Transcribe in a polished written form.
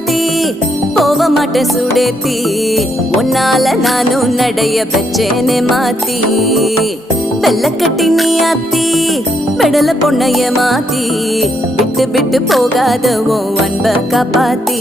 மாத்தி போக மாட்டேன் சுடேத்தி உன்னால நானும் நடைய பெச்சேனே மாத்தி வெள்ளக்கட்டி நீ ஆத்தி பெடல பொண்ணைய மாத்தி விட்டு விட்டு போகாத உன் அன்ப காப்பாத்தி